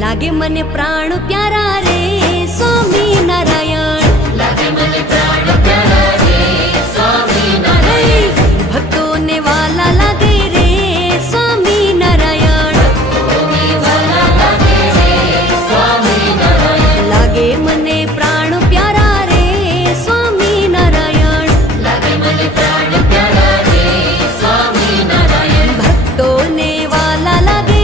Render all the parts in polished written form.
लागे मने प्राण प्यारा रे स्वामी नारायण, लागे मने प्राण प्यारा रे स्वामी नारायण, भक्तों ने वाला लागे रे स्वामी नारायण, भक्तों ने वाला लागे रे स्वामी नारायण, लागे मने प्राण प्यारा रे स्वामी नारायण, लागे मने प्राण प्यारा रे स्वामी नारायण, भक्तों ने वाला लागे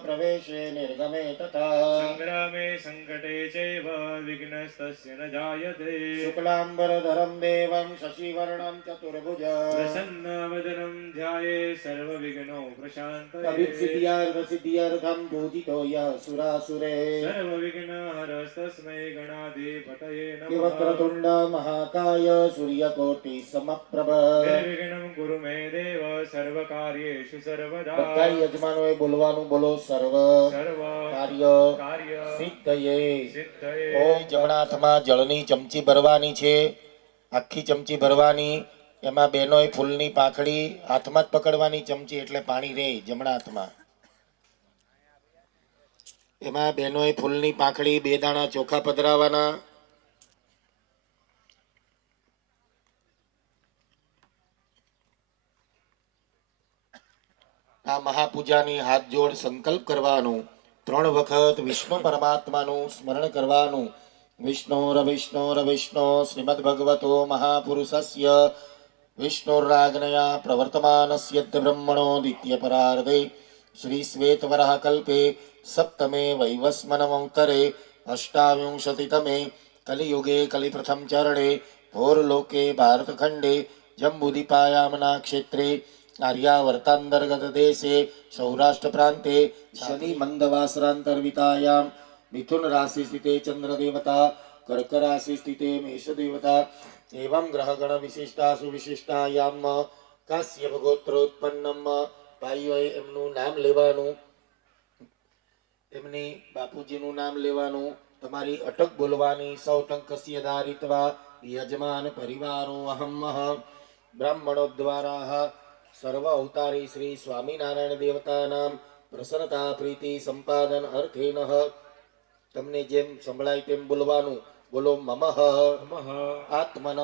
प्रवेशे निर्गमे तथा संग्रामे संकटे चैव विघ्नस्तस्य न जायते। शुक्लांबरधरं देवं शशिवर्णं चतुर्भुज प्रसन्नवदनं ध्यायेत् सर्वविघ्नौ प्रशान्तये। अभिसिद्ध्यर्थं पूजितो यः सुरासुरे सर्वविघ्नहरस्तस्मै गणाधिपतये नमः। वक्रतुण्ड महाकाय सूर्यकोटि समप्रभ निर्विघ्नं कुरु मे देव सर्वकार्येषु सर्वदा। બધા યજમાનોએ બોલવાનું બોલો સર્વ કાર્ય સિદ્ધયે। ઓમ જમણા હાથમાં જળની ચમચી ભરવાની છે, આખી ચમચી ભરવાની, એમાં બેનોય ફૂલની પાંખડી હાથમાં જ પકડવાની ચમચી એટલે પાણી રે જમણા હાથમાં, એમાં બેનોય ફૂલની પાંખડી 2 દાણા ચોખા પધરાવાના, આ મહાપૂજાની હાથ જોડ સંકલ્પ કરવાનું, 3 વખત વિષ્ણુ પરમાત્માનું સ્મરણ કરવાનું। વિષ્ણુરવિષ્ણુરવિષ્ણુ શ્રીમદ ભગવતો મહાપુરુષસ્ય વિષ્ણુરાજ્ઞયા પ્રવર્તમાનસ્ય બ્રહ્મણો દ્વિતીય પરાર્ધે શ્રી શ્વેતવરાહ કલ્પે સપ્તમે વૈવસ્વનમંકરે અષ્ટાવિંશતિતમે કલિયુગે કલિપ્રથમ ચરણે ભોરલોકે ભારતખંડે જંબુદીપાયામના ક્ષેત્રે आर्यावर्तांतर्गत देशे सौराष्ट्र प्रांते शनि मंदवासरांतर्वितायां मिथुन राशि स्थिते चंद्र देवता, कर्क राशि स्थिते मेष देवता, एवं ग्रहगण विशिष्टासु विशिष्टायाम काश्यप गोत्रोत्पन्नम भाईओए एमनु नाम लेवानुं, एमनी बापूजीनुं नाम लेवानुं, तमारी अटक बोलवानी, सौ टंकस्य धारित्वा यजमान परिवारो अहमः ब्राह्मणो द्वारा सर्व अवतारी श्री स्वामीनारायण देवतानां प्रसन्नता प्रीति संपादन अर्थेनः तमने जेम संभळाय तेम बोलवानुं। बोलो ममः आत्मन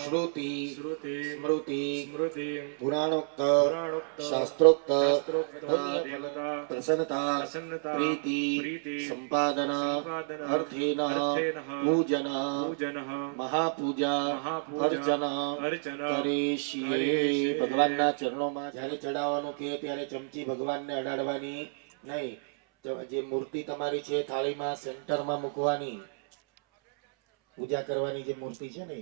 श्रुति स्मृति पुराणोक्त शास्त्रोक्त प्रसन्नता प्रीति संपादन अर्थेन पूजन महापूजा अर्चन करिष्ये। भगवानना चरणोमां ज्यारे चढ़ाववानुं के त्यारे चमची भगवानने अडाडवानी नहीं, जे मूर्ति तमारी छे थाळीमां सेंटरमां मूकवानी, पूजा करवानी जे मूर्ति है ने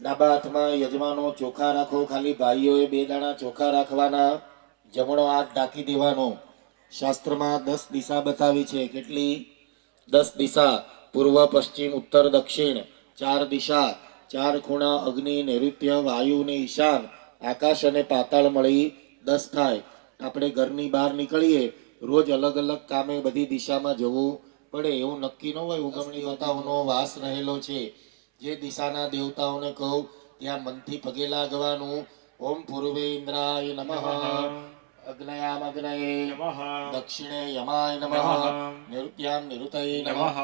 डाबा हाथमां यजमानो चोखा राखो, खाली भाईओए 2 दाणा चोखा राखवाना, जमणो हाथ ढाकी देवानो। शास्त्रमां 10 दिशा बतावी छे, केटली 10 दिशा, पूर्व पश्चिम उत्तर दक्षिण 4 दिशा, 4 खूणा अग्नि नैऋत्य वायु ने ईशान आकाश अने पाताळ मळी 10 थाय। आपणे घरनी बहार निकळीए रोज अलग अलग कामे बधी दिशामां जवुं पड़े एवं नक्की न होय। उगमणी देवताओनो वास रहेलो छे, जे दिशाना देवताओने कहूं त्यां मनथी पगे लागवानुं। ओम पूर्वे इंद्राय नमः, अग्नयाम अग्नये नमः, दक्षिणे यमाय नमः, नैऋत्याम नैऋतये नमः,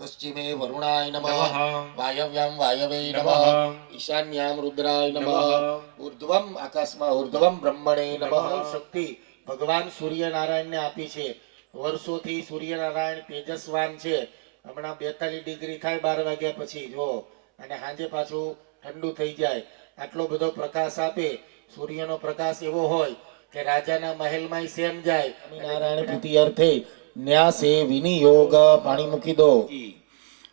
પશ્ચિમે વરુણાય નમઃ નમઃ. વાયવ્યામ વાયવે નમઃ નમઃ. ઈશાન્યામ રુદ્રાય નમઃ નમઃ. ઉર્ધ્વમ આકાશમાં ઉર્ધ્વમ બ્રહ્મણે નમઃ નમઃ. શક્તિ ભગવાન સૂર્યનારાયણને આપી છે. વર્ષોથી સૂર્યનારાયણ તેજસ્વાન છે. હમણાં 42 ડિગ્રી થાય 12 વાગ્યા પછી જો, અને સાંજે પાછું ઠંડુ થઈ જાય. આટલો બધો પ્રકાશ આપે. સૂર્યનો પ્રકાશ એવો હોય કે રાજાના મહેલમાં સેમ જાય. નારાયણ પ્રીતિ અર્થે ન્યાસે વિનિયોગ પાણી મૂકી દો.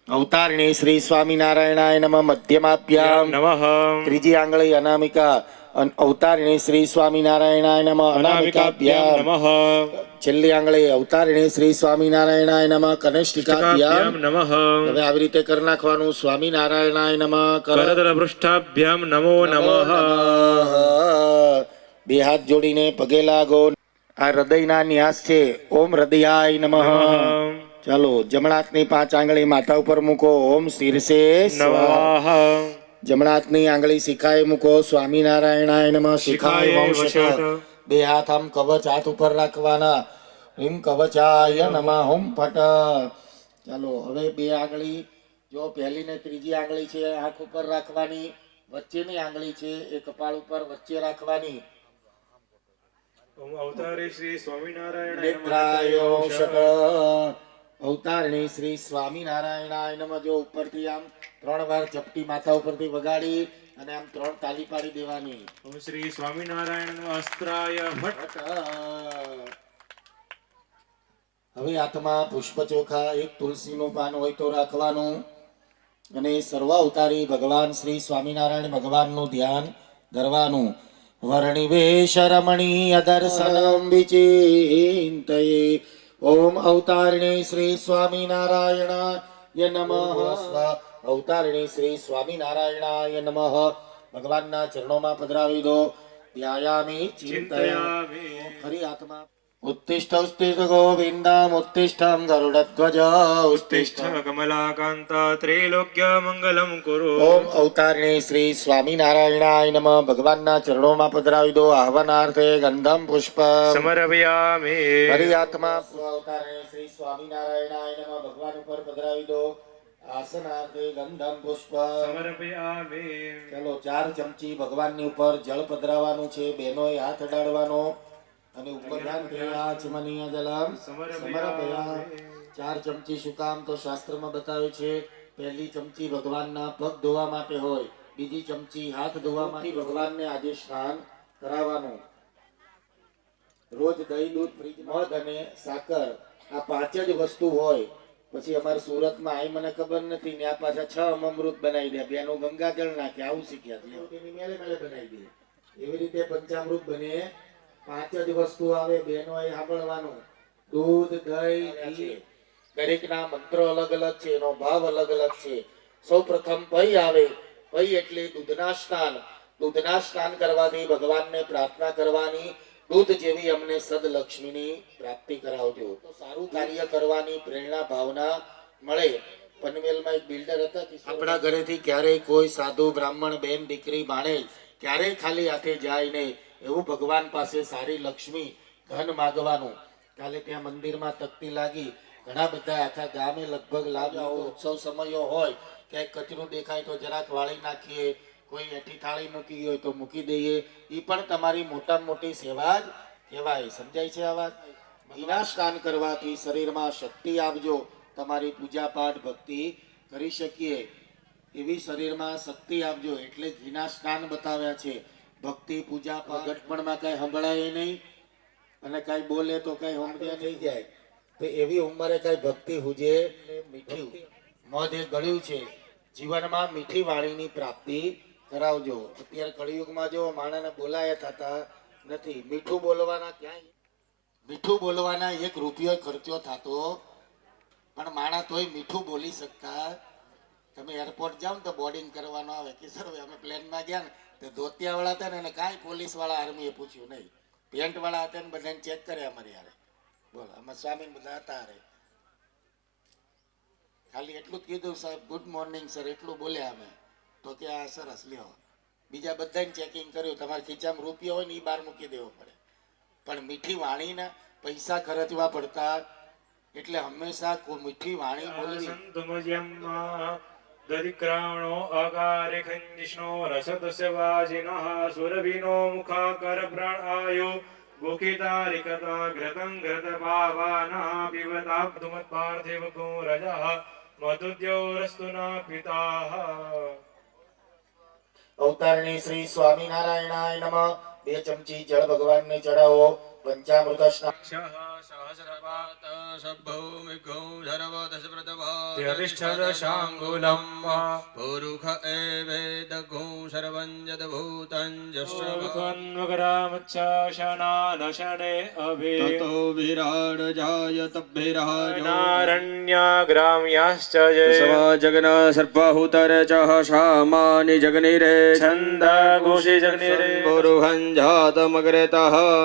અવતારણી શ્રી સ્વામિનારાયણાય નમઃ મધ્યમાભ્યામ નમઃ. ત્રીજી આંગળી અનામિકા અવતારણી શ્રી સ્વામિનારાયણાય નમઃ અનામિકાભ્યામ અનામિકાભ્યામ નમઃ. છેલ્લી આંગળી અવતારણી શ્રી સ્વામિનારાયણાય નમઃ કનિષ્ઠિકાભ્યામ. નમઃ. હવે આવી રીતે કરી નાખવાનું. સ્વામિનારાયણાય નમઃ કરતલ પૃષ્ઠાભ્યામ નમો નમઃ. બે હાથ જોડીને પગે લાગો. આ હૃદયના ન્યાસ છે. ઓમ હૃદયાય નમઃ. ચાલો જમણા હાથની 5 આંગળી માથા ઉપર મૂકો. ઓમ શીર્ષે સ્વાહા. નમઃ. જમણા હાથની આંગળી શિખાએ મૂકો. સ્વામિનારાયણાય નમઃ શિખાય શિખાય વંશત. વશત. બે હાથ આમ કવચ હાથ ઉપર રાખવાના. હિમ કવચાય નમઃ હુમ ફટ. ચાલો હવે બે આંગળી જો પહેલી ને ત્રીજી આંગળી છે આંખ ઉપર રાખવાની. વચ્ચેની આંગળી છે એ કપાળ ઉપર વચ્ચે રાખવાની. ઓમ અવતારે શ્રી સ્વામિનારાયણ નેત્રાય વંશત. અવતારણી શ્રી સ્વામિનારાયણાય નમઃ. જો ઉપરથી આમ 3 વાર ચપટી માથા ઉપરથી વગાડી અને આમ 3 તાલી પાડી દેવાની. ઓમ શ્રી સ્વામિનારાયણ અસ્ત્રાય ભટ્ટ. હવે હાથમાં પુષ્પ ચોખા એક તુલસીનું પાન હોય તો રાખવાનું અને સર્વ અવતારી ભગવાન શ્રી સ્વામિનારાયણ ભગવાનનું ધ્યાન ધરવાનું. વર્ણિવેશ રમણીય દર્શનમ વિચિંતયે. ઓમ અવતારિણી શ્રી સ્વામિનારાયણાય નમઃ. અવતારિણી શ્રી સ્વામિનારાયણાય નમઃ. ભગવાનના ચરણોમાં પધરાવી દો. ધ્યાયામિ ચિંતયામિ. ચિંતયામિ. ફરી હાથમાં ઉત્તિષ્ઠ ઉત્તિષ્ઠ ગોવિંદમ ઉત્તિષ્ઠમ ગરુડધ્વજ ઉત્તિષ્ઠ. તિષ્ઠ કમલાકાંતા ત્રૈલોક્ય મંગલમ કુરુ. ઓમ અવતારિણી શ્રી સ્વામિનારાયણાય નમઃ. ભગવાનના ચરણોમાં પધરાવી દો. આહ્વાનાર્થે ગંધમ પુષ્પ સમર્પયામિ. ફરી હાથમાં અવતારિણી શ્રી સ્વામિનારાયણાય નમઃ. ભગવાન ઉપર પધરાવી દો. આસનાર્થે ગંધમ પુષ્પ. સમર્પયામિ. ચાલો 4 ચમચી ભગવાનની ઉપર જળ પધરાવવાનું છે. બહેનોએ હાથ અડાડવાનો અને ઉપર આચમનીય જલમ સમર્પયા. 4 ચમચી શું કામ તો શાસ્ત્રમાં બતાવે છે. પહેલી ચમચી ભગવાનના પગ ધોવા માટે હોય, બીજી ચમચી હાથ ધોવા માટે. ભગવાનને આજે સ્નાન કરાવવાનું. રોજ દહીં દૂધ મધ અને સાકર આ 5 જ વસ્તુ હોય. પછી અમારા સુરતમાં આઈ મને ખબર નથી ને આ પાછા 6 અમૃત બનાવી દે. બેનો ગંગાજળ નાખે આવું શીખ્યા. તેની મેલે મેલે બનાવી દે. એવી રીતે પંચામૃત બને. 5 જ વસ્તુ આવે. બેનો એ સાંભળવાનું. દૂધ દહીં ઘી દરેકના મંત્રો અલગ અલગ છે. એનો ભાવ અલગ અલગ છે. સૌ પ્રથમ પૈ આવે. પૈ એટલે દૂધના સ્નાન. દૂધના સ્નાન કરવાથી ભગવાનને પ્રાર્થના કરવાની. દૂધ જેવી અમને સદલક્ષ્મીની પ્રાપ્તિ કરાવજો. તો સારું કાર્ય કરવાની પ્રેરણા ભાવના મળે. પનવેલમાં એક બિલ્ડર હતા કે આપણા ઘરેથી ક્યારેય કોઈ સાધુ બ્રાહ્મણ બેન દીકરી ભાણેજ ક્યારેય ખાલી હાથે જાય નહીં. એવું ભગવાન પાસે સારી લક્ષ્મી ધન માગવાનું. કાલે ત્યાં મંદિરમાં તકતી લાગી. ઘણા બધા આખા ગામે લગભગ લાવ્યા. ઉત્સવ સમયો હોય ક્યાંક કચરું દેખાય તો જરાક વાળી નાખીએ. કોઈ એઠી થાળી મૂકી હોય તો મૂકી દઈએ. એ પણ તમારી મોટામાં મોટી સેવા જ કહેવાય. સમજાય છે આ વાત? ઘીના સ્નાન કરવાથી શરીરમાં શક્તિ આપજો. તમારી પૂજા પાઠ ભક્તિ કરી શકીએ એવી શરીરમાં શક્તિ આપજો. એટલે ઘીના સ્નાન બતાવ્યા છે. ભક્તિ પૂજા પાઠ ગઠપણમાં કઈ સંભળાય નહીં અને કઈ બોલે તો કઈ સમજ્યા નહીં જાય. તો એવી ઉંમરે કઈ ભક્તિ હુજે. મીઠી મધ એ ગળ્યું છે. જીવનમાં મીઠી વાણીની પ્રાપ્તિ કરાવજો. અત્યારે કળિયુગમાં જો માણસને બોલાયા થતા નથી. મીઠું બોલવાના ક્યાંય મીઠું બોલવાના 1 રૂપિયો ખર્ચો થતો પણ માણસ તોય મીઠું બોલી શકતા. તમે એરપોર્ટ જાઓ ને તો બોર્ડિંગ કરવાનો આવે કે સર અમે પ્લેનમાં ગયા ને તો ધોતિયા વાળા હતા ને એને કાંઈ પોલીસ વાળા આર્મીએ પૂછ્યું નહીં. પેન્ટ વાળા હતા ને બધાને ચેક કરે અમારી હારે. બોલો અમે સ્વામી બધા હતા હારે. ખાલી એટલું જ કીધું સાહેબ ગુડ મોર્નિંગ સર એટલું બોલ્યા અમે તો કે આ સરસ લ્યો. બીજા બધાને ચેકિંગ કર્યું. તમારા ખીચામાં રૂપિયો હોય ને એ બહાર મૂકી દેવો પડે. પણ મીઠી વાણીને પૈસા ખર્ચવા પડતા એટલે હંમેશા મીઠી વાણી બોલવી. સંતુમજ્યમ દધિક્રામણો અકારે ખંજિષ્ણો રસતસ્ય વાજિનઃ સુરભિનો મુખાકર પ્રાણાયો ગોખિતારિકતા ઘૃતં ઘૃતપાવાનઃ પિબતાબ્ધુમત્પાર્થિવ ગોરજઃ મધુદ્યોરસ્તુ ન પિતાઃ. અવતારણી શ્રી સ્વામિનારાયણાય નમઃ. 2 ચમચી જળ ભગવાનને ચડાવો. પંચામૃત સ્નાન. તિષ્ઠદશાંગુલમ પુરુષ એવેદગું સર્વં યદભૂतं ન્વગ્રામચ્છાશનાનશને અભે તતો વિરાડ જાયત ભિરાજો નારણ્યગ્રામ્યાશ્ચ જગન સર્વાહુતર ચ શામાનિ જગનિરે છંદઘોષિ જગ્નિરે પુરુષં જાતમગ્રતઃ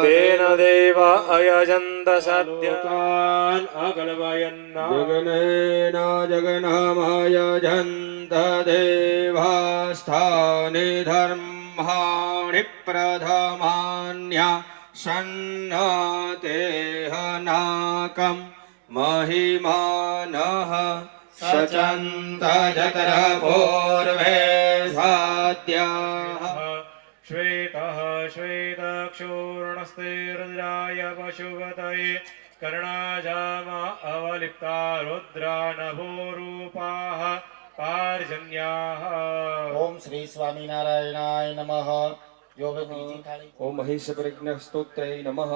તેન દેવ અયજંત સત્યકાન અકલ્પયન્ના જગનેન જગનમયજંત દેવાસ્થાને ધર્માણિ પ્રધમાન્ય સન્નતેહ નાકમ મહિમાનઃ સચંત જત્ર પૂર્વે સાદ્યાઃ શ્વેતઃ શ્વેતક્ષૂર્ણસ્તે રુદ્રાય પશુપતये કર્ણાજામા અવલિપ્તા રુદ્રા નભોરૂપાઃ પાર્જન્યાઃ. ઓમ શ્રી સ્વામિનારાયણાય નમઃ. જો હવે બીજી થાળી. ઓમ મહેશ પ્રજ્ઞ સ્તોત્રે નમઃ.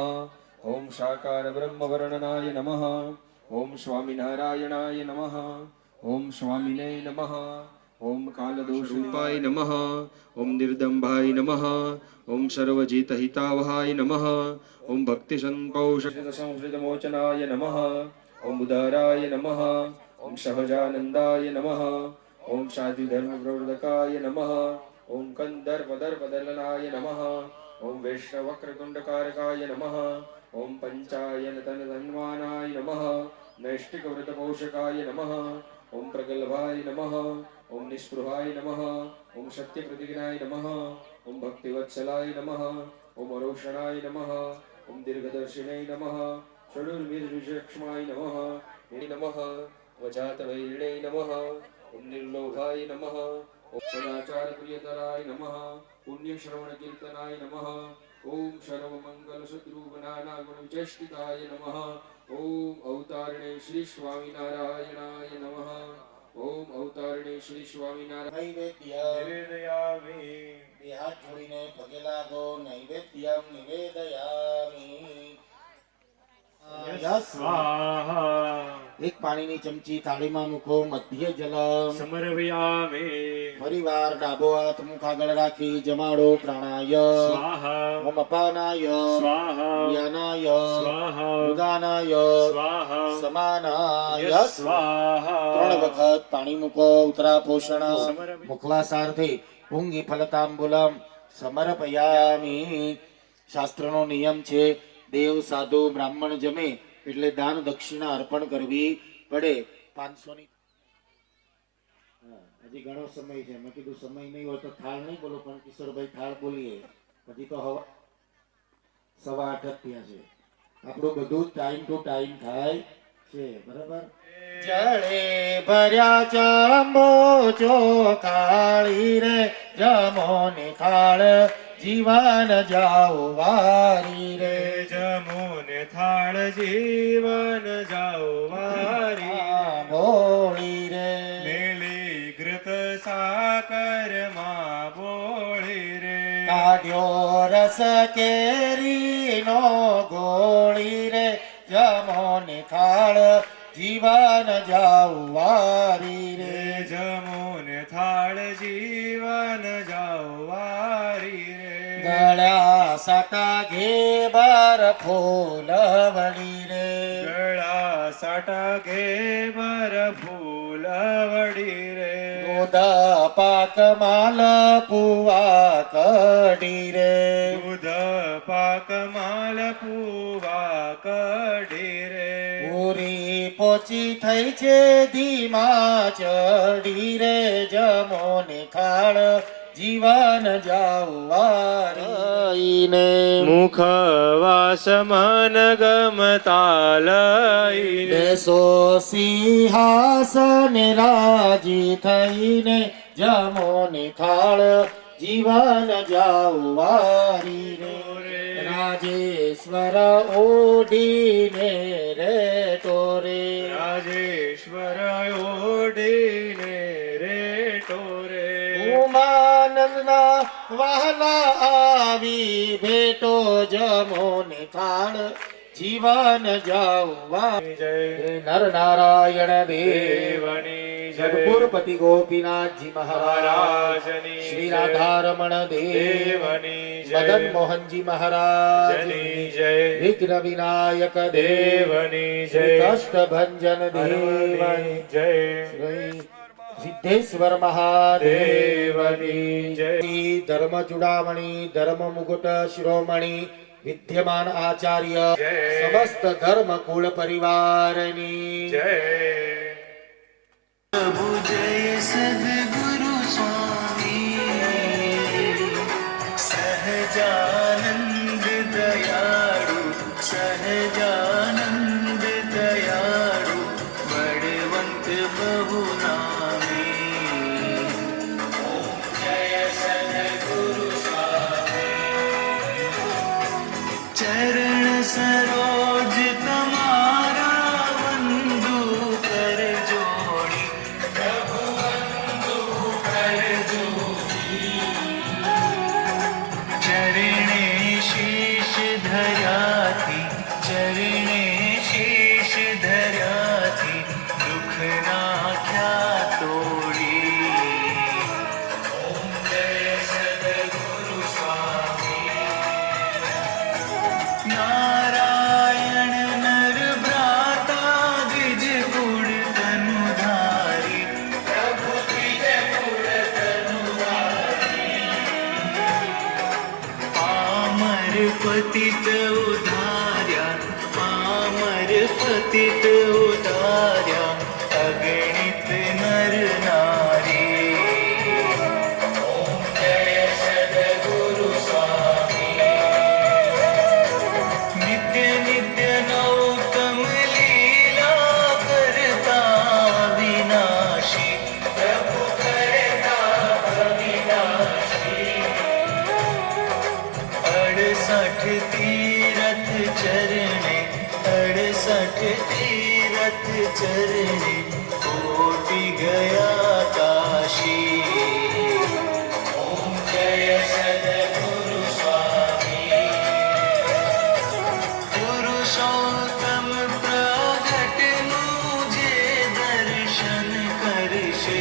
ઓમ શાકાર બ્રહ્મ વર્ણનાય નમઃ. ઓમ સ્વામિનારાયણાય નમઃ. ઓમ સ્વામિને નમઃ. ઓમ કાલદોષરૂપાય નમઃ. ઓમ નિર્દંભાય નમઃ. ઓમ સર્વજીતહિતાવહાય નમઃ. ઓમ ભક્તિ સંપૌષિતમોચનાય નમઃ. ઓમ ઉદારાય નમઃ. ઓમ સહજાનંદાય નમઃ. ઓમ સાધુધર્મ પ્રવર્તકાય નમઃ. ઓમ કંદર્પદર્પદલનાય નમઃ. ઓમ વૈષ્ણવક્રતુંડકારકાય નમઃ. ઓમ પંચાયન તનધન્વાનાય નમઃ. નૈષ્ટિકવ્રતપોષકાય નમઃ. ઓમ પ્રગલ્ભાય નમઃ. ઓમ નિસ્પૃહાય નમઃ. ઓમ સત્યપ્રતિજ્ઞાય નમઃ. ઓમ ભક્તિવત્સલાય નમઃ. ઓમ અરોષણાય નમઃ. ઓમ દીર્ઘદર્શિને નમઃ. ષડુર્મિર્વિચક્ષમાય નમઃ. નમઃ વજાતવૈરિણે નમઃ. ઓમ નિર્લોભાય નમઃ. ઓમ સદાચારપ્રિયતરાય નમઃ. પુણ્યશ્રવણકીર્તનાય નમઃ. ઓમ સર્વમંગલશત્રુઘ્નાનાગુણવિચેષ્ટિતાય નમઃ. ઓમ અવતારણે શ્રી સ્વામિનારાયણાય નમઃ. ઓમ અવતારણે શ્રી સ્વામિનારાયણ. નૈવેદ્ય. નિવેદયામિ. બે હાથ જોડીને પગે લાગો. નૈવેદ્યમ નિવેદયામિ. સ્વાહા. એક પાણીની ચમચી થાળીમાં મૂકો. મધ્ય જલમ. સમર્પયામિ. ફરીવાર ડાબો હાથ મુખ આગળ રાખી જમાડો. પ્રાણાય સ્વાહા. ઓમ અપાનાય સ્વાહા. જ્ઞાનાય સ્વાહા. ઉદાનાય સ્વાહા. સમાનાય સ્વાહા. 3 વખત પાણી મૂકો. ઉત્તરા પોષણ મુખવાસાર્થે પુંગી ફલતાંબુલમ સમર્પયામિ. શાસ્ત્રનો નિયમ છે દેવ સાધુ બ્રાહ્મણ જમે એટલે દાન દક્ષિણા અર્પણ કરવી પડે. 500 હજી ઘણો સમય છે. મેં કીધું સમય નહીં હોય તો થાળ નહીં બોલો, પણ કિશોરભાઈ થાળ બોલીએ. હજી તો 7:15 જ થયા છે. આપણું બધું ટાઈમ ટુ ટાઈમ થાય છે. બરાબર. જળે ભર્યા ચાંબો ચોકાળી રે જમો ને થાળ જીવન જાઓ વારી રે. જમોને થાળ જીવન જાઓ વારી. બોળી રે મેલી ઘૃત સાકર માં બોળી રે. કાઢ્યો રસ કેરી નો ગોળી રે જમો ને થાળ જીવન જાઓ વારી રે. જમોને થાળ જીવન જાઓ વારી રે. ગળા સટા ઘેબર ફૂલ વળી રે. ગળા સટકે બર ફૂલ વડી રે. દૂધ પાક માલ પુવા કડી રે. દૂધ પાક માલ પૂવા કઢી રે. પૂરી પોચી થઈ છે ધીમા ચડી રે જમો ને ખાળ જીવન જાવારીને મુખવાસ મન ગમતા લઈને બેસો સિંહાસન રાજી થઈને જમો નિખાળ જીવન જાવારીને રાજેશ્વર ઓઢીને રે ટોરે રાજેશ્વર ઓઢીને રે ટોરે ઉમાનંદના વહાલા આવી ભેટો જમો નિખાળ જીવન જાવા જય નર નારાયણ દેવ દેવની જય જગપુરપતિ ગોપીનાથજી મહારાજ મહારાજની શ્રી જય. રાધારમણ દેવ દેવની જય મદન મોહનજી મહારાજ જની જય વિઘ્ન વિનાયક દેવ દેવની જય કષ્ટભંજન દેવની દેવની જય શ્રી સિદ્ધેશ્વર મહાદેવની દેવની જય ધર્મ ચૂડામણી ધર્મ મુકુટ શિરોમણી વિદ્યમાન આચાર્ય જય. સમસ્ત ધર્મ કુળ પરિવારની જય प्रभु जय सद्गुरु स्वामी सहजानंद दयाळु सहजानंद दयाळु बड़वंत बहु नामी ओम जय सद्गुरु स्वामी चरण सरोज तमारा वंदु कर जोड़ी प्रभु वंदु कर जोड़ी चरणे शीश धराती चरणे शीश धराती दुख नाख्या तोड़ी ओम जय सद्गुरु स्वामी नारायण नर भ्राता द्विज गुण तनुधारी प्रभु द्विज गुण तनुधारी पामर पतित उधार्या पामर पतित उधार्या अगणित नर नारी ओम जय सद्गुरु स्वामी नित्य नित्य नौतम लीला करता विनाशी प्रभु करता विनाशी 68 तीरथ चरणे 68 तीरथ चरणे कोटि गया काशी ओम जय सद्गुरु स्वामी पुरुषोत्तम प्रगट मुझे दर्शन करशे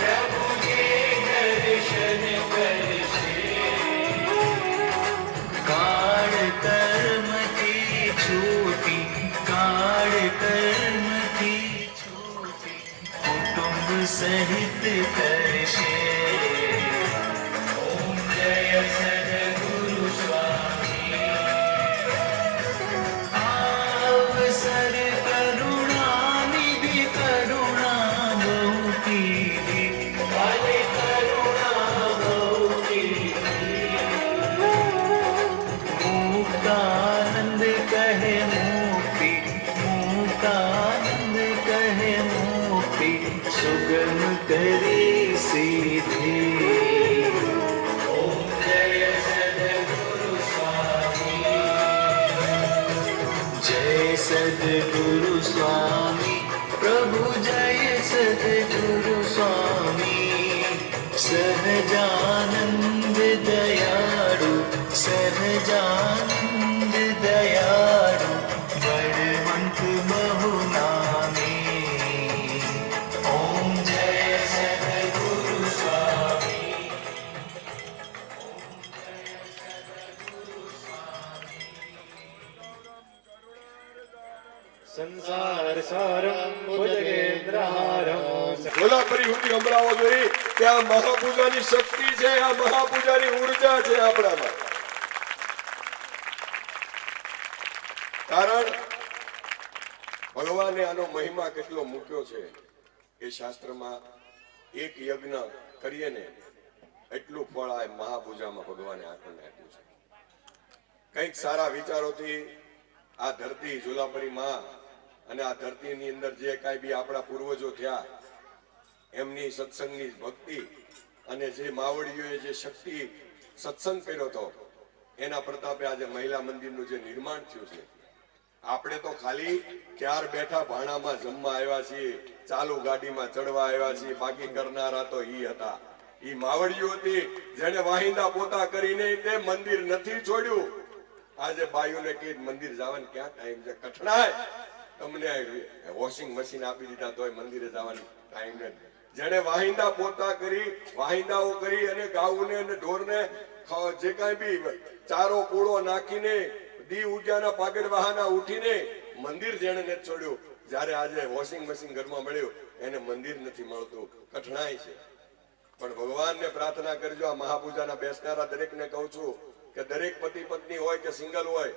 प्रभु जे दर्शन करशे काळ कर्म की छूटी काळ कर्म की छूटी कुटुंब सहित करशे ओम जय सद्गुरु स्वामी अवसर करुणा निधि करुणा बहुकीधी काले करुणा बहुकीधी मुक्तानंद कहे मुक्ति मुक्तानंद कहे मुक्ति सुगम करे सीधी ओम जय सद्गुरु स्वामी जय सद्गुरु स्वामी प्रभु जय सद्गुरु स्वामी सहजानंद दयाळु सहजानंद दयाळु बळवंत बहु नामी ओम जय सद्गुरु स्वामी સંસાર સારમ ભુજગેન્દ્રહારમ બોલા ફરી હુંડી સંભળાવો જોઈએ કે આ મહાપૂજાની શક્તિ છે આ મહાપૂજાની ઉર્જા છે આપણામાં કારણ ભગવાને આનો મહિમા કેટલો મૂક્યો છે એ શાસ્ત્રમાં એક યજ્ઞ કરીએ ને એટલું ફળ આ મહાપૂજામાં ભગવાને આપણને આપ્યું છે. કંઈક સારા વિચારોથી આ ધરતી ઝુલાપરી માં અને આ ધરતીની અંદર જે કાંઈ બી આપણા પૂર્વજો થયા એમની સત્સંગની ભક્તિ અને જે માવડીઓએ જે શક્તિ સત્સંગ કર્યો હતો એના પ્રતાપે આજે મહિલા મંદિરનું જે નિર્માણ થયું છે. આપણે તો ખાલી ક્યાર બેઠા ભાણામાં જમવા આવ્યા છીએ, ચાલુ ગાડીમાં ચડવા આવ્યા છીએ, બાકી કરનારા તો ઈ હતા, ઈ માવડીઓ હતી જેને વાહિંદા પોતા કરીને તે મંદિર નથી છોડ્યું. આજે બાયુને કે મંદિર જવાનું ક્યાં ટાઈમ છે, કઠણાય તમને વોશિંગ મશીન આપી દીધા તોય મંદિરે જવાનું ટાઈમ નથી. જેને વાહિંદા પોતા કરી, વાહિંદાઓ કરી અને ગાઉને અને ઢોરને જે કાંઈ બી ચારો પૂળો નાખીને દી ઉગ્યાના પાગડ વાહના ઉઠીને મંદિર જેને નથી છોડ્યું, જ્યારે આજે વોશિંગ મશીન ઘરમાં મળ્યું એને મંદિર નથી મળતું, કઠણાઈ છે. પણ ભગવાનને પ્રાર્થના કરજો. આ મહાપૂજાના બેસનારા દરેકને કહું છું કે દરેક પતિ પત્ની હોય કે સિંગલ હોય,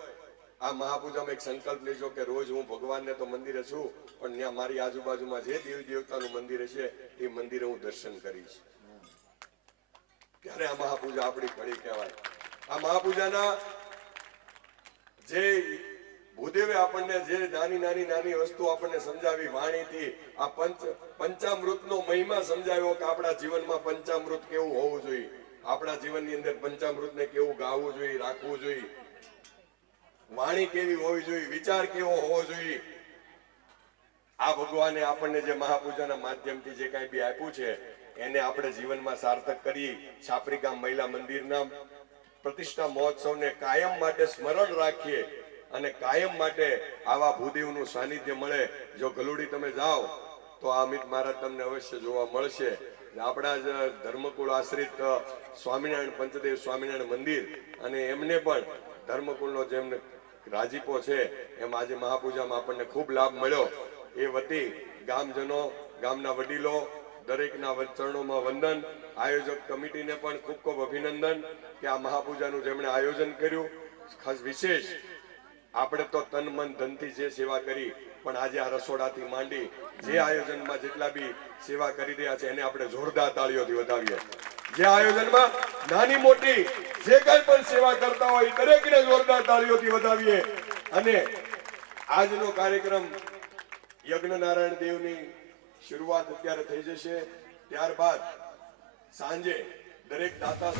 આ મહાપૂજામાં એક સંકલ્પ લેજો કે રોજ હું ભગવાનને તો મંદિરે છું પણ ત્યાં મારી આજુબાજુમાં જે દેવી દેવતાનું મંદિર છે એ મંદિરે હું દર્શન કરીશ. ત્યારે આ મહાપૂજા આપણી ફળી કહેવાય. આ મહાપૂજાના જે ભૂદેવે આપણને જે નાની વસ્તુ આપણને સમજાવી વાણીથી, આ પંચામૃતનો મહિમા સમજાવ્યો કે આપણા જીવનમાં પંચામૃત કેવું હોવું જોઈએ, આપણા જીવનની અંદર પંચામૃતને કેવું ગાવું જોઈએ, રાખવું જોઈએ, વાણી કેવી હોવી જોઈએ, વિચાર કેવો હોવો જોઈએ. આ ભગવાને આપણને જે મહાપૂજાના માધ્યમથી જે કાંઈ બી આપ્યું છે એને આપણે જીવનમાં સાર્થક કરી છાપરી ગામ મહિલા મંદિરના પ્રતિષ્ઠા મહોત્સવને કાયમ માટે સ્મરણ રાખીએ અને કાયમ માટે આવા ભૂદેવનું સાનિધ્ય મળે. જો ગલુડી તમે જાઓ તો આ અમિત મહારાજ તમને અવશ્ય જોવા મળશે. આપણા જ ધર્મકુળ આશ્રિત સ્વામિનારાયણ પંચદેવ સ્વામિનારાયણ મંદિર અને એમને પણ ધર્મકુળનો જેમને રાજીપો છે એમ આજે મહાપૂજામાં આપણને ખૂબ લાભ મળ્યો. એ વતી ગામજનો, ગામના વડીલો દરેકના ચરણોમાં વંદન. આયોજક કમિટીને પણ ખૂબ ખૂબ અભિનંદન કે આ મહાપૂજાનું જેમણે આયોજન કર્યું. ખાસ વિશેષ આપણે તો તન મન ધનથી જે સેવા કરી, પણ આજે આ રસોડાથી માંડી જે આયોજનમાં જેટલા બી સેવા કરી રહ્યા છે એને આપણે જોરદાર તાળીઓથી વધાવીએ. જે આયોજનમાં નાની મોટી જે કઈ પણ સેવા કરતા હોય દરેકને જોરદાર તાળીઓથી વધાવીએ. અને આજનો કાર્યક્રમ યજ્ઞ નારાયણ દેવની શરૂઆત અત્યારે થઈ જશે. ત્યારબાદ સાંજે દરેક દાતા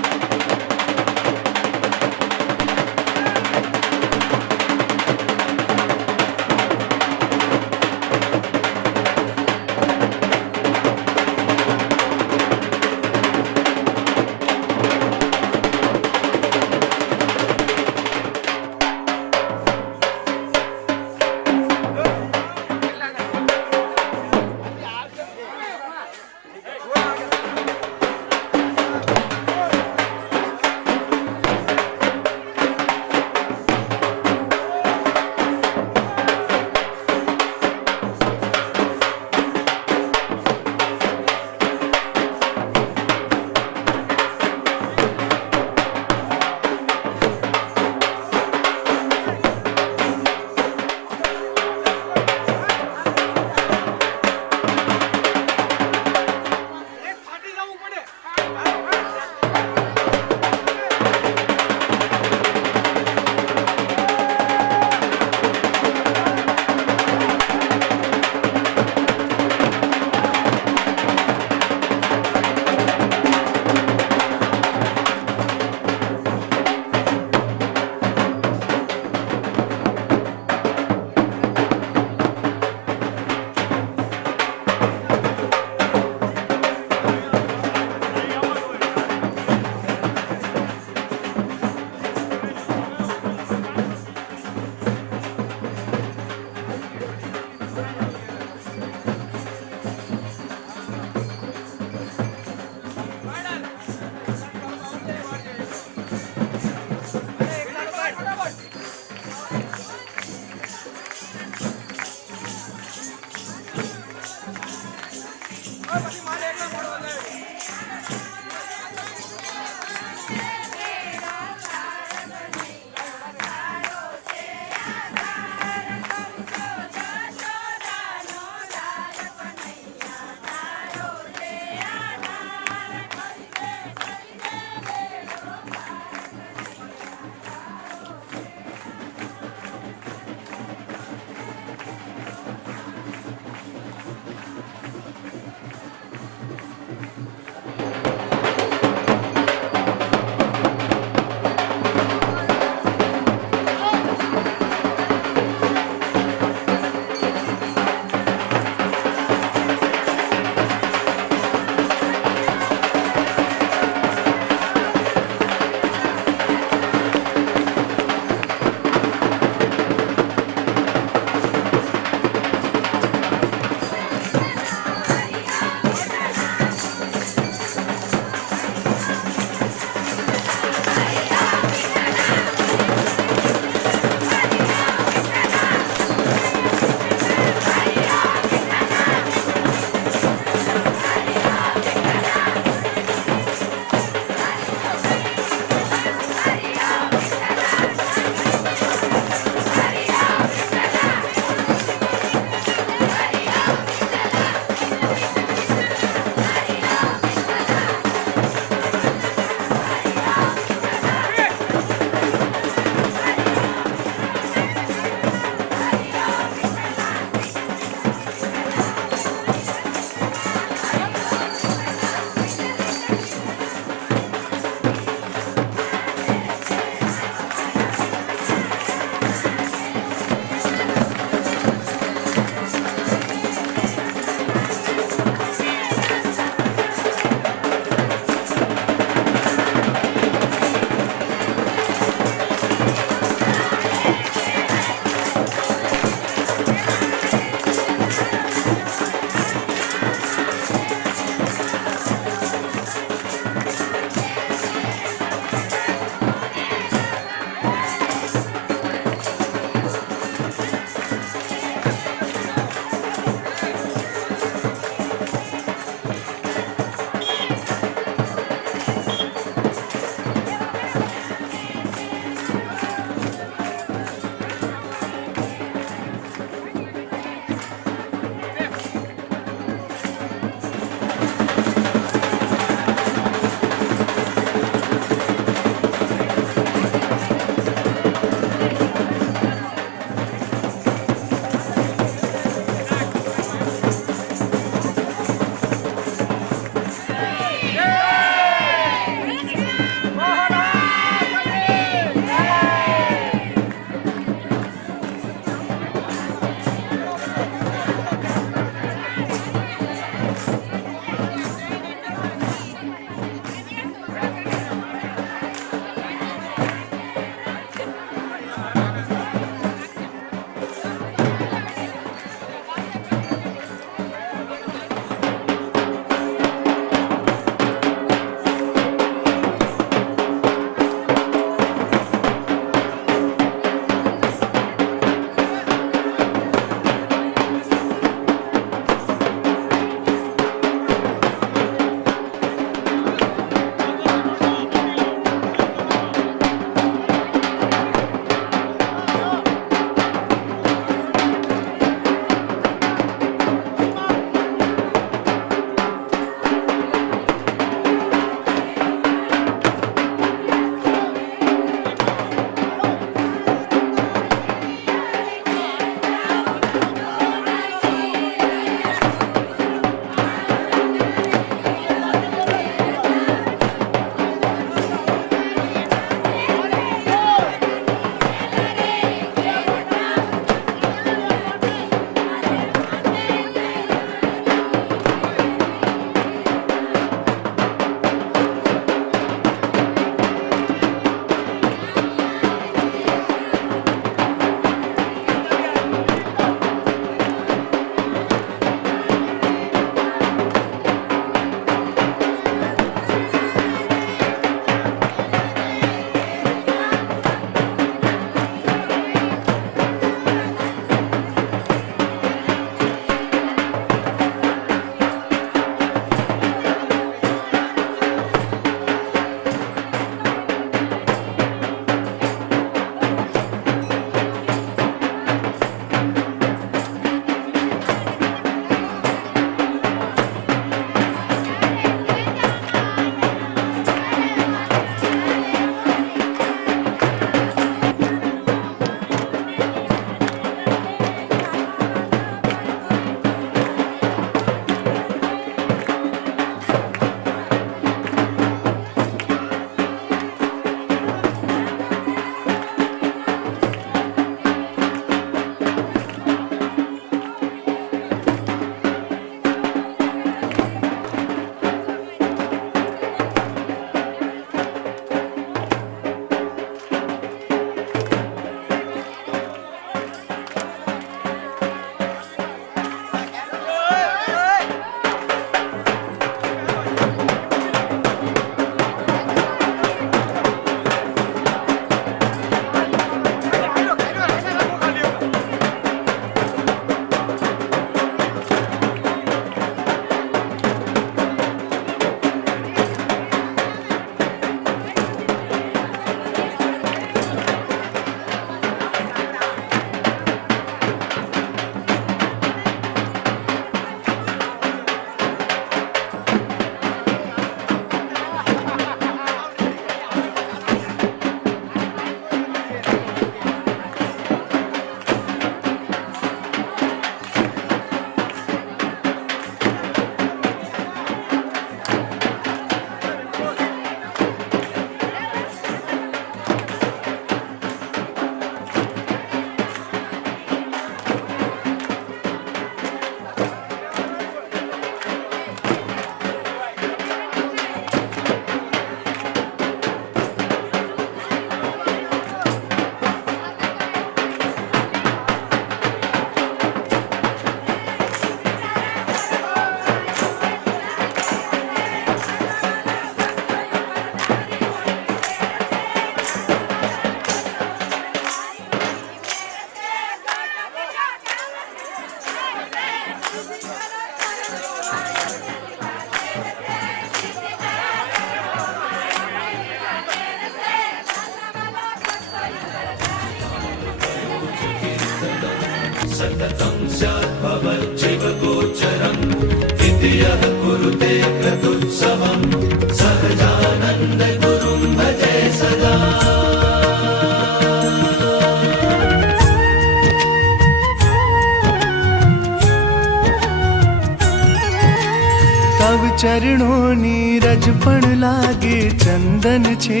તવ ચરણોની રજ પણ લાગે ચંદન છે,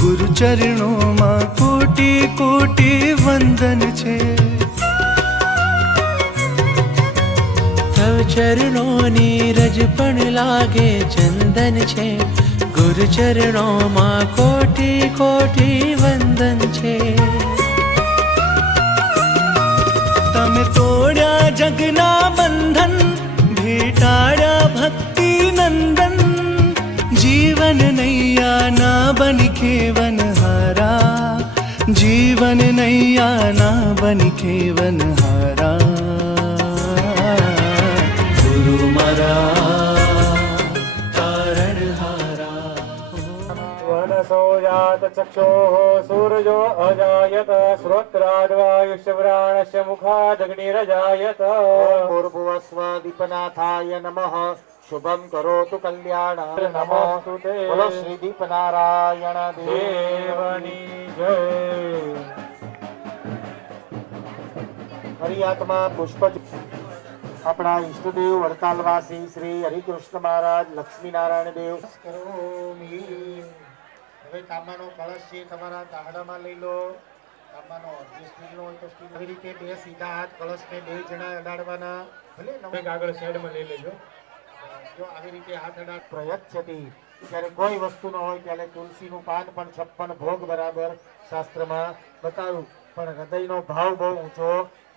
ગુરુ ચરણોમાં કોટી કોટી વંદન છે. તવ ચરણોની રજ પણ લાગે ચંદન છે, ગુરુ ચરણોમાં કોટી કોટી વંદન છે. તમે તોડ્યા જગના બંધન, ભેટાડ્યા ભક્તિ નંદન, જીવન નૈયા ના બની ખેવન હારા, જીવન નૈયા ના બની ખેવન હારા. ગુરુ મારા તારણ હારા. वनसो जात चक्षोः सूरजो अजायत श्रोत्राद्वायुष्यप्राणस्य मुखादग्निरजायत. पूर्भुवस्व दीपनाथाय नमः. शुभं करोतु कल्याणाय नमः. नमोस्तुते. बोलो श्री दीपनारायण देवनी जय. હરિઆત્મા પુષ્પ આપણા ઈષ્ટદેવ વડતાલવાસી શ્રી હરિકૃષ્ણ મહારાજ લક્ષ્મીનારાયણ દેવ કરોમી. હવે તાંબાનો કળશ છે તમારા દાહડામાં લઈ લો. તાંબાનો અર્ધ સ્ટીલનો હોય તો સ્ટીલ. આવી રીતે બે સીધા હાથ કળશને બે જણા અડાડવાના. ભલે એક આગળ સાઈડમાં લઈ લેજો. જો આવી રીતે હાથ અડાડ પ્રયત છે ત્યારે કોઈ વસ્તુ ન હોય ત્યારે તુલસીનું પાન પણ 56 ભોગ બરાબર શાસ્ત્રમાં બતાવ્યું. પણ હૃદયનો ભાવ બહુ ઊંચો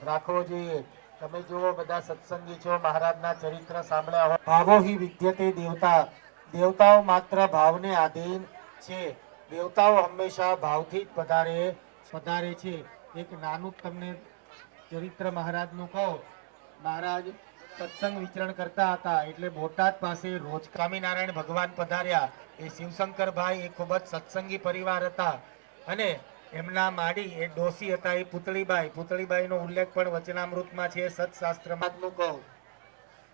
રાખવો જોઈએ. તમે જુઓ બધા સત્સંગી છો, મહારાજના ચરિત્ર સાંભળ્યા હોય. ભાવો હિ વિદ્યતે દેવતા. દેવતાઓ માત્ર ભાવને આધીન છે. દેવતાઓ હંમેશા ભાવથી જ પધારે છે. એક નાનું તમને ચરિત્ર મહારાજનું કહો. મહારાજ સત્સંગ વિચરણ કરતા હતા એટલે બોટાદ પાસે રોજ સ્વામિનારાયણ ભગવાન પધાર્યા. એ શિવશંકરભાઈ એ ખૂબ જ સત્સંગી પરિવાર હતા અને એમના માડી એ ડોસી હતા એ પુતળીબાઈનો ઉલ્લેખ પણ વચનામૃતમાં છે. સત્શાસ્ત્રમાં નું કહું.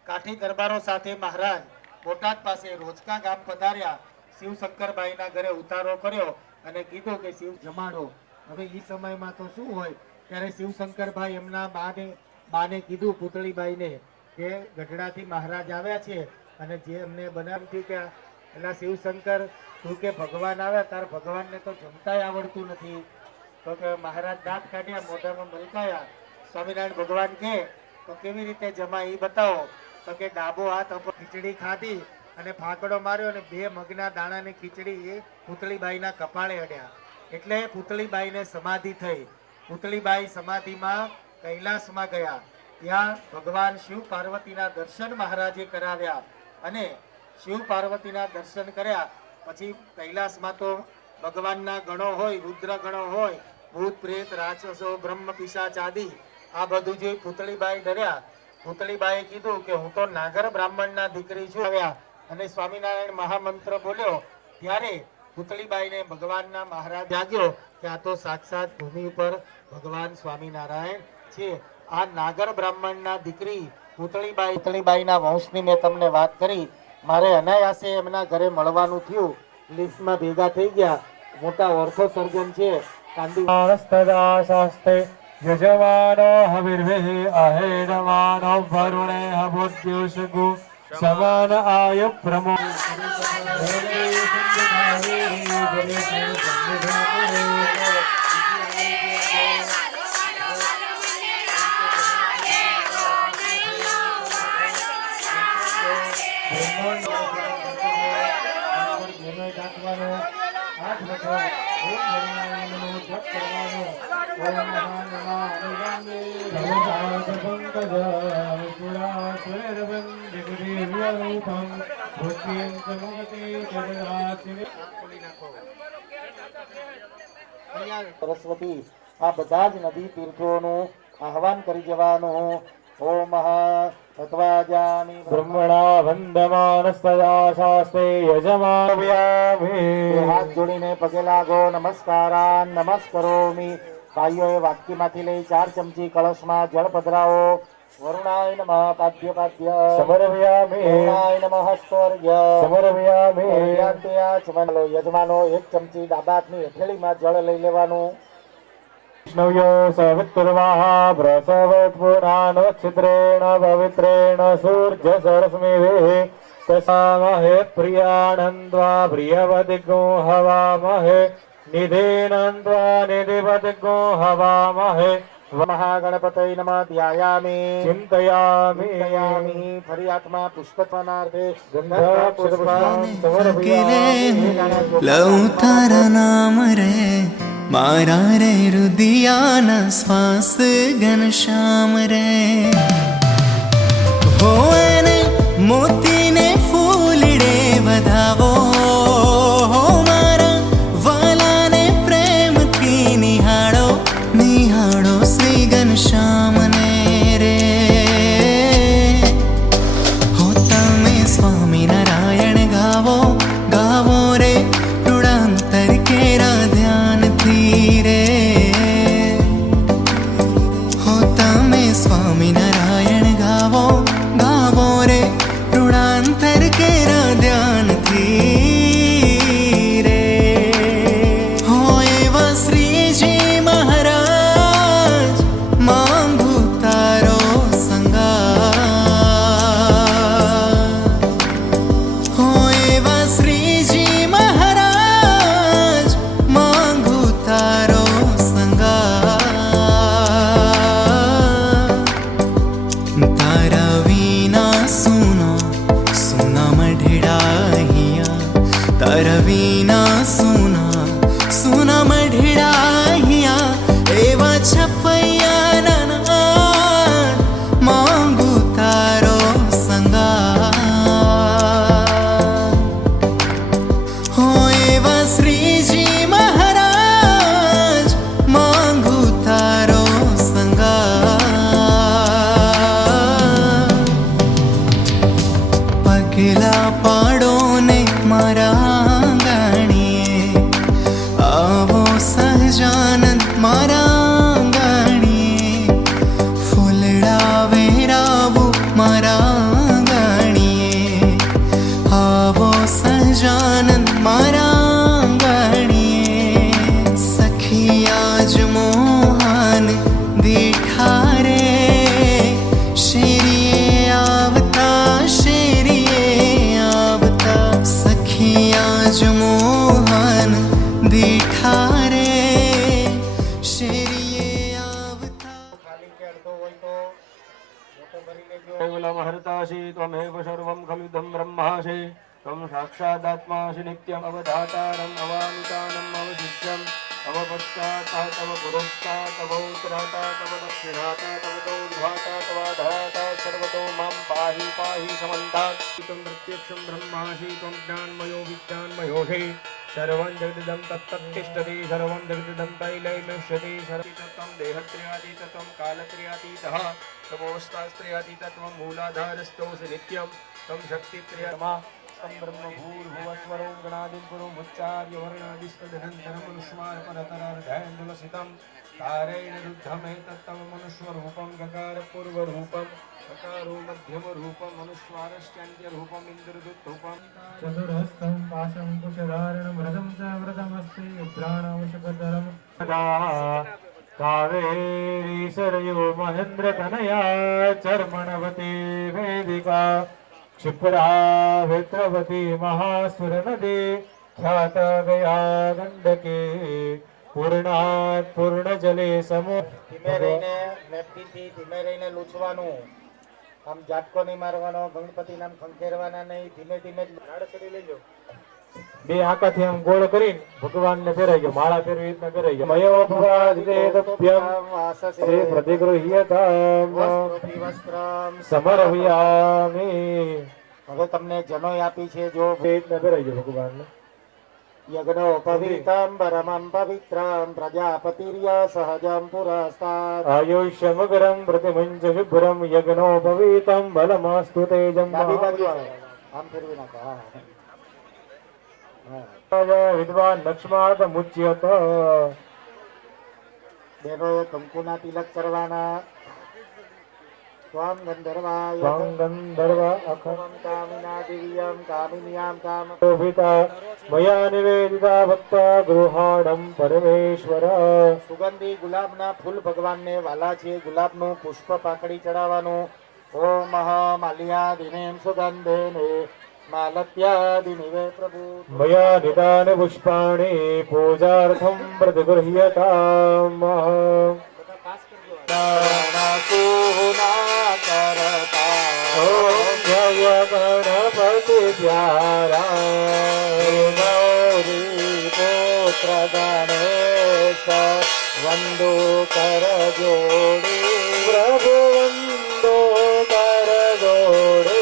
કાઠી દરબારો સાથે મહારાજ બોટાદ પાસે રોજકા ગામ પધાર્યા. શિવશંકરભાઈના ઘરે ઉતારો કર્યો અને કીધું કે શિવ જમાડો. હવે એ સમયમાં તો શું હોય ત્યારે શિવશંકરભાઈ એમના બાને કીધું પુતળીબાઈને કે ગઢડાથી મહારાજ આવ્યા છે અને જે અમને બનાવતી કે એના શિવશંકર તું કે ભગવાન આવ્યા તાર ભગવાનને તો જમતાય આવડતું નથી. તો કે મહારાજ દાંત કાઢ્યા, મોઢામાં મલકાયા. સ્વામિનારાયણ ભગવાન કે તો કેવી રીતે જમાય એ બતાવો. તો કે ડાબો હાથ ઉપર ખીચડી ખાધી અને ફાંકડો માર્યો અને 2 મગના દાણાની ખીચડી એ પુતળીબાઈના કપાળે અડ્યા. એટલે પુતળીબાઈને સમાધિ થઈ. પુતળીબાઈ સમાધિમાં કૈલાસમાં ગયા. ત્યાં ભગવાન શિવ પાર્વતીના દર્શન મહારાજે કરાવ્યા અને શિવ પાર્વતીના દર્શન કર્યા પછી કૈલાસમાં તો ભગવાનના ગણો હોય, રુદ્ર ગણો હોય, ભૂત પ્રેત રાક્ષસો બ્રહ્મ પિશાચ આદિ આ બધું જોઈ પુતળીબાઈ ડર્યા. પુતળીબાઈએ કીધું કે હું તો નાગર બ્રાહ્મણના દીકરી છું. આવ્યા અને સ્વામિનારાયણ મહામંત્ર બોલ્યો ત્યારે પુતળીબાઈને ભગવાનના મહારાજ જાગ્યો કે આ તો સાક્ષાત ભૂમિ ઉપર ભગવાન સ્વામિનારાયણ છે. આ નાગર બ્રાહ્મણના દીકરી પુતળીબાઈના વંશની મેં તમને વાત કરી. મારે અનાયાસે એમના ઘરે મળવાનું થયું. લિસ્ટમાં ભેગા થઈ ગયા. મોટા ઓર્થો સર્જન છે. માનસ્તદા શાસ્તે યજમાનો હવિર્વિહિ અહેડમાનો વરુણે હબુદ્યુષગુ સમાન આય પ્રમો. સરસ્વતી આ બધા જ નદી તીર્થોનું આહવાન કરી જવાનું. ઓમ તત્વાજાની બ્રહ્મણા વંદમાનસ્તદા શાસ્ત્રે યજમાન હાથ જોડીને પગે લાગો. નમસ્કરોમી. ભાઈઓએ વાટકીમાંથી લઈ 4 ચમચી કળશમાં જળ પધરાવો. વરુણાય નમઃ પાદ્ય સમર્પયામિ વરુણાય નમઃ સ્તોર્ય સમર્પયામિ યજમાનો યજમાનો 1 ચમચી ડાબા હાથની હથેળીમાં જળ લઈ લેવાનું. વૈષ્ણવ્ય સવિતુર્વાહ પ્રસવત પુરાણોચ્છિદ્રેણ પવિત્રેણ સૂર્ય સરસ્મિભિઃ તસામહે પ્રિયાણન્દ્વા પ્રિયવદિગો હવામહે નિધેનન્દ્વા નિધિવદિગો હવામહે મહાગણપતય નમઃ ધ્યાયામિ ચિંતયામિ ફરી હાથમાં પુષ્પનાર્થે લઉં તારા નામ રે મારા રે રુદિયાના શ્વાસ ઘનશ્યામ રે હો એને મોતીને ફૂલડે વધાવો હો મારા વાલાને પ્રેમથી નિહાળો નિહાળો શ્રી ઘનશ્યામને રે હો તમે સ્વામિનારાયણ ગાવો ગાવો રે રૂડાંતર કેરા ધ્યાનથી રે હો તમે સ્વામિનારાયણ ગાવો ગાવો રે રૂડાંતર કેરા ધ્યાનથી રે હો એવા શ્રીજી મહારાજ માંગુ તારો સંગાર હો એવા શ્રીજી મહારાજ માંગુ તારો સંગાર તારા વિના સુના સુના મઢડાહિયા તારા વિના સુના સુના મઢડાહિયા એવા છપૈયા નાના માંગુ તારો સંગાર હો એવા શ્રીજી મહારાજ માંગુ તારો સંગાર પગલા પાડો ને મારા ગાણીએ આવો સહજાનંદ મારા ગાણીએ ફૂલડા વેરાવું મારા ગાણીએ આવો સહજાનંદ મારા ગાણીએ સખી આજ મોહન દીઠા રે શેરીએ આવતા સખી આજ મોહન દીઠા રે શેરીએ આવતા ખાલી કે અડધો હોય તો મોટો ભરી લેજો. કેવલમ હર્તાસી ત્વમેવ સર્વં ખલુદં બ્રહ્માસી ત્વં સાક્ષાદાત્માસી નિત્યમ અવધાતારમ અવાનુતાનમ અવશિષ્યમ અવપશ્ચાતા તવ પુરસ્તા તવ ઉત્તરાતા તવ દક્ષિણાતા તવ દોર્ધ્વાતા તવાધાતા સર્વતો મામ પાહિ પાહિ સમંતા ત્વં પ્રત્યક્ષં બ્રહ્માસી ત્વં જ્ઞાનમયો વિજ્ઞાનમયોષી સર્વં જગદિદં તત્તિષ્ઠતિ સર્વં જગદિદં તૈલૈમેષ્યતિ સર્વં દેહત્રયાતીતત્વં કાલત્રયાતીતઃ તમોસ્તાસ્ત્રયાતીતત્વં મૂલાધારસ્થોऽસि નિત્યં ત્વં શક્તિત્રયમા तं ब्रह्मभूर्भुवस्वरो गणादिं पुरुमुच्चार्य वर्णादिष्टदनन्तरमनुस्मारपरतरार्धैन्दुलसितं तारेण रुद्धमेतत्तव मनुष्वरूपं गकारपूर्वरूपं गकारो मध्यमरूपं मनुस्वारश्चान्त्यरूपम् इन्द्रदूतरूपं चतुरहस्तं पाशङ्कुशधारणं व्रतं च व्रतमस्ति उग्राणावशकधरं कावेरी सरयो महेन्द्रतनया चर्मणवती वेदिका क्षिप्रा वित्रवती महासुर नदी ख्यात गया गंडके પૂર્ણાત પૂર્ણ જલે સમો. ધીમે રહીને નેપકીનથી ધીમે રહીને લૂછવાનું. આમ ઝાટકો નહીં મારવાનો, ગણપતિ નામ ખંખેરવાના નહીં. ધીમે ધીમે ઝાડ ચડી લેજો. બે આંખાથી આમ ગોળ કરીને ભગવાનને ફેરાઈ ગયો, માળા ફેરવી રીતના ફેરાઈ ગયો. મયોપવાદિતેતપ્યમ શ્રી પ્રતિગૃહ્યતામ સમર્પયામિ. હવે તમને જનોય આપી છે જો રીતના ફેરાઈ ગયો ભગવાનને. યજ્ઞોપવીતમ પરમં પવિત્રમ પ્રજાપતિર્ય સહજમ પુરસ્તાદ. આયુષ્યમગરમ પ્રતિમંચ શુભ્રમ યજ્ઞોપવીતમ બલમસ્તુ તેજમ. ડાબી બાજુ આવે. આમ ફેરવી નાખો. હા વિદ્વાન લક્ષ્માત મુચ્યત. બહેનોએ કંકુના તિલક કરવાના. ત્વાં ગંધર્વાય ત્વાં ગંધર્વ અખમં કામિના દિવ્યં કામિનીયાં કામ અખોપિતા મયા નિવેદિતા ભક્તા ગૃહાણમ પરમેશ્વર સુગંધી ગુલાબના ફૂલ ભગવાનને વાલા છે. ગુલાબનું પુષ્પ પાકડી ચડાવવાનું. ઓમ માલ્યાદિનેમ સુગંધેને માલત્યાદિનિવે પ્રભુ મયા નિદાન પુષ્પાણિ પૂજાર્થમ પ્રતિગૃહ્યતામ સુના કરતા ઓમ જય ગણપતિ પ્યારા ગૌરી પુત્ર ગણેશ વંદો કર જોડી પ્રભુ વંદો કર જોડે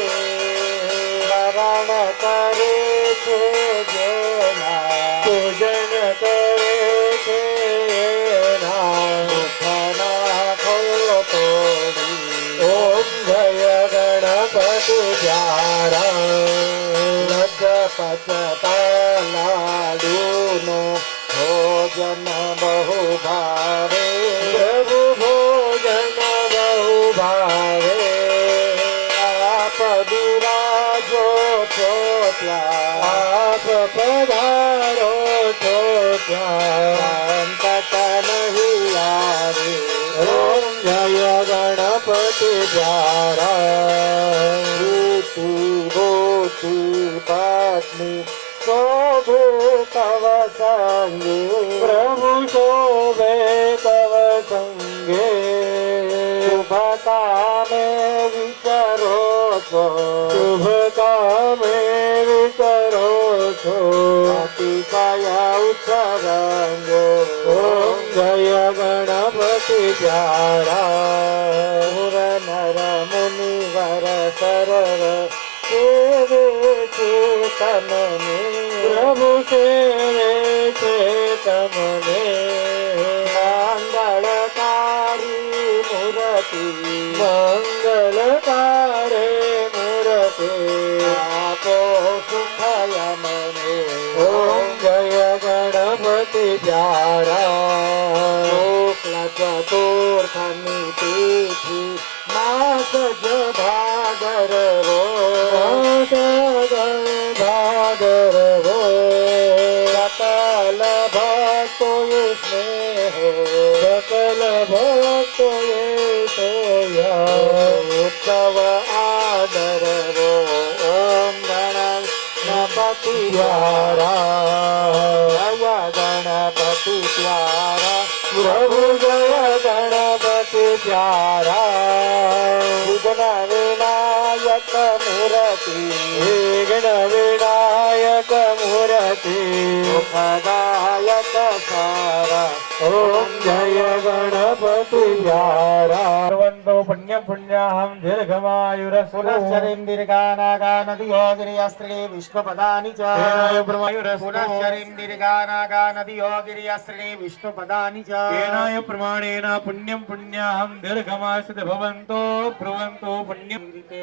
શરણ કરે છે જેના પૂજન કરે છે એના દુઃખના ખોળો તોડી ઓમ જય ગણપતિ પ્યારા લજ પચતા લાડુનો ભોજન બહુ ભાવે પ્રભુ ભોજન બહુ ભાવે આપ બિરાજો છો ત્યાં આપ પધારો છો ત્યાં સંકટ નહીં આવે ઓમ જય ગણપતિ પ્યારા ભૂતિ ભૂતિ પત્ની શોભે તવ સંગે પ્રભુ શોભે તવ સંગે શુભ કામે વિચરો છો શુભ કામે વિચરો છો અતિશય ઉત્સરંગો ઓમ જય ગણપતિ પ્યારા સુર નર મુનિ વર સરર સેવે છે તમને પ્રભુ સેવે છે તમને મંગળકારી મૂર્તિ મંગલકારે મૂર્તિ આપો સુખય મને ઓમ જય ગણપતિ પ્યારા શુક્લ ચતુર્થની તિથિ માસ જ ભાદરવો ભાદરવો સકલ ભક્તોએ સ્નેહો સકલ ભક્તોએ સોયા ઉત્સવ આદરવો ઓમ ગણપતિ પ્યારા જય ગણપતિ પ્યારા પ્રભુ જય ગણપતિ પ્યારા વિઘ્ન વિનાયક મૂર્તિ વિઘ્ન વિનાયક મૂર્તિ સુખદાયક સારા ઓમ જય ગણપતિ પ્યારા સર્વંતો પુણ્ય પુણ્યાહમ દીર્ઘમાયુરસ્તુ પુનશ્ચરીન્દીર્ઘાનાગાનદીયો ગિરિયસ્ત્રી વિષ્ણુપદાની ચ તેનાય પ્રમાયુરસ્તુ પુનશ્ચરીન્દીર્ઘાનાગાનદીયો ગિરિયસ્ત્રી વિષ્ણુપદાની ચ તેનાય પ્રમાણેન પુણ્યમ પુણ્યાહમ દીર્ઘમાસિત ભવંતો ભ્રુવંતો પુણ્યમ રીતે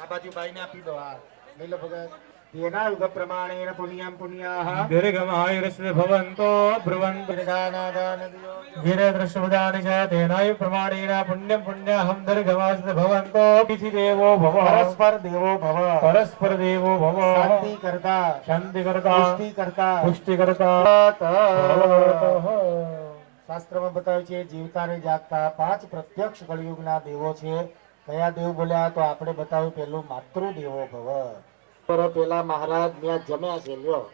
આ બાજુ બાઈને આપી દો આ લઈ લો ભગત તેના યુગ પ્રમાણેન પુણ્યમ પુણ્યાહ દીર્ઘમાયુરસ્તુ ભવંતો ભ્રુવંતો દીર્ઘાનાગાનદીયો गिरदृष्टपदानि च तेनायु प्रमाणेन पुण्यं पुण्याहं दीर्घमासित भवन्तो इति देवो भव પરસ્પર દેવો ભવ परस्पर देवो भव શાંતિ કરતા शान्तिकर्ता પુષ્ટિ કરતા पुष्टिकर्ता શાસ્ત્રમાં બતાવ્યું છે જીવતા ને જાગતા 5 પ્રત્યક્ષ કળિયુગના દેવો છે. કયા દેવ બોલ્યા તો આપણે બતાવ્યું પેલું માતૃ દેવો ભવ. પર પેલા મહારાજ ત્યાં જમ્યા છે લ્યો,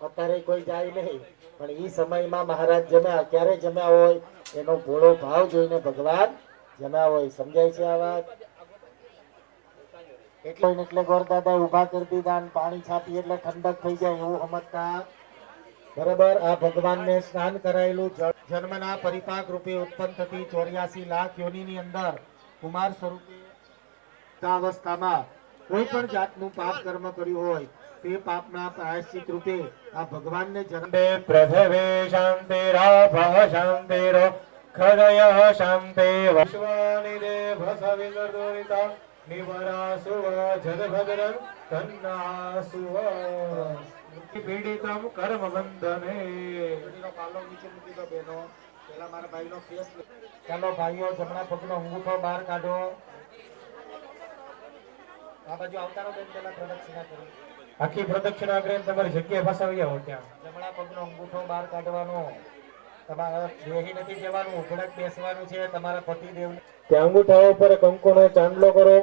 અત્યારે કોઈ જાય નહીં પણ એ સમયમાં મહારાજ જમ્યા. ક્યારે જમ્યા હોય એનો ભોળો ભાવ જોઈને ભગવાન જમ્યા હોય. સમજાય છે આ વાત? એટલે ગોરદાદા ઉભા કરી દીધા અને પાણી છાપી એટલે ઠંડક થઈ જાય એવું સમજતા. બરાબર. આ ભગવાનને સ્નાન કરાયેલું જળ જન્મના પરિપાક રૂપે ઉત્પન્ન થતી 84 લાખ યોનિની અંદર કુમાર સ્વરૂપે અવસ્થામાં કોઈ પણ જાતનું પાપ કર્મ કર્યું હોય તે પાપના પ્રાયશ્ચિત રૂપે આ ભગવાનને જન્મ पृथिवी शान्तिरापः शान्तिरो खदयः शान्ति विश्वानि देवसवितुरिता निवरासुव जगभद्रं तन्नासुव पीडितं कर्म बंधने પાલો નીચે મૂકી દો બહેનો. પેલા મારા ભાઈનો ફેસ ચાલો ભાઈઓ જમણા પગનો અંગૂઠો બહાર કાઢો. આ બાજુ આવતાનો બેન પેલા પ્રદક્ષિણા કરી આખી પ્રદક્ષિણા કરીને તમારી જગ્યાએ પાછા આવી જાઓ ત્યાં. જમણા પગનો અંગૂઠો બહાર કાઢવાનો. તમારે બેહી નથી જવાનું, ઉઘડક બેસવાનું છે. તમારા પતિદેવ ત્યાં અંગૂઠા ઉપર કંકુનો ચાંદલો કરો,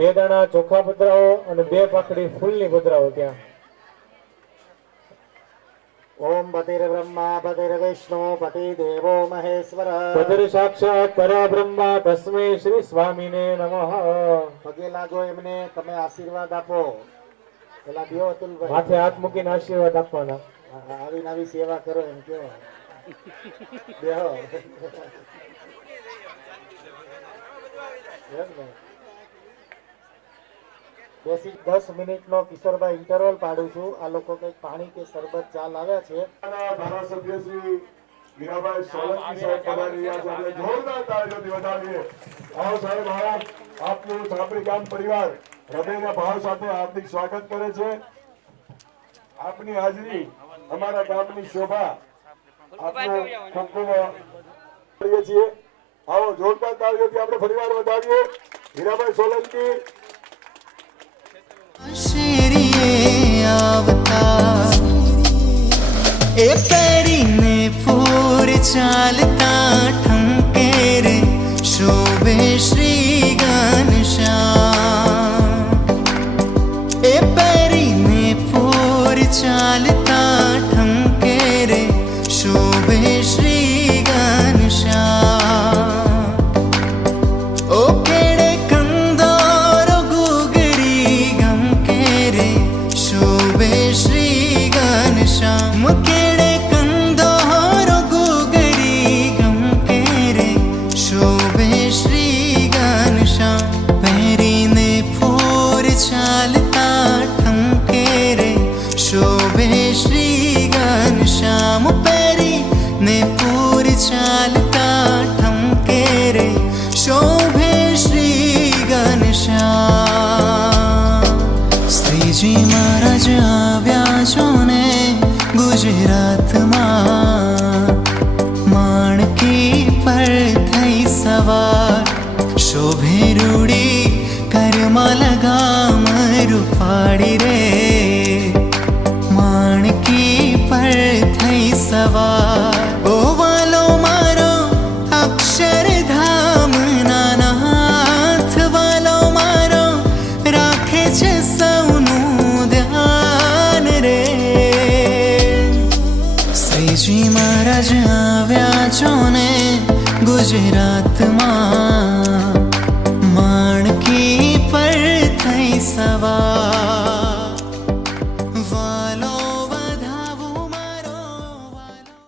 2 દાણા ચોખા પધરાવો અને 2 પાકડી ફૂલની પધરાવો ત્યાં. ઓમ પતિર બ્રહ્મા પતિર વિષ્ણુ પતિ દેવો મહેશ્વર. પતિર સાક્ષાત પરબ્રહ્મા તસ્મૈ શ્રી સ્વામીને નમઃ. પગે લાગો એમને, તમે આશીર્વાદ આપો. પેલા દિયો અતુલભાઈ માથે હાથ મૂકીને આશીર્વાદ આપવાના. આવી નવી સેવા કરો એમ કેવો. બેહો. બેસી 10 મિનિટનો કિશોરભાઈ ઇન્ટરવલ પાડું છું. આ લોકો કંઈક પાણી કે શરબત ચા લાવ્યા છે. ધારાસભ્ય શ્રી હીરાભાઈ સોલંકી સાહેબ પધારી રહ્યા છે. આપણે જોરદાર તાળીઓથી વધાવીએ. આવો સાહેબ, આપનું સાંભળી ગામ પરિવાર હૃદયના ભાવ સાથે હાર્દિક સ્વાગત કરે છે. આપની હાજરી અમારા ગામની શોભા આપનું ખૂબ ખૂબ કરીએ છીએ. આવો જોરદાર તાળીઓથી આપણે ફરીવાર વધાવીએ. હીરાભાઈ સોલંકી શેરીએ આવતા એ પહેરીને પૂર ચાલતા ઠમકે રે શોભે શ્રી ઘનશ્યામ. એ પહેરીને પૂર ચાલતા ઠમકે રે શોભે શ્રી ઘનશ્યામ. ઓ કેડે કંદોરો ગુગરી ગમકે રે શોભે શ્રી ઘનશ્યામ. કેડે કંદોરો ગુગરી ગમકે રે શોભે શ્રી ઘનશ્યામ. પહેરીને ફોર ચાલતા ઠમકે રે શોભે શ્રી ઘનશ્યામ. પહેરીને ફોર ચાલતા ઠમકે રે શોભે શ્રી ઘનશ્યામ. શ્રીજી મહારાજ આવ્યા છો ને ગુજરાતમાં, માણકી પર થઈ સવાર. શોભે રૂડી કરમાં લગામ રૂપાડી રે, માણકી પર થઈ સવાર. ઓ વાલો મારો અક્ષરધામ નાનાથ વાલો મારો રાખે છે સૌનું ધ્યાન રે. શ્રીજી મહારાજ આવ્યા છો ને ગુજરાતમાં, માણકી પર થઈ સવાર. વાલો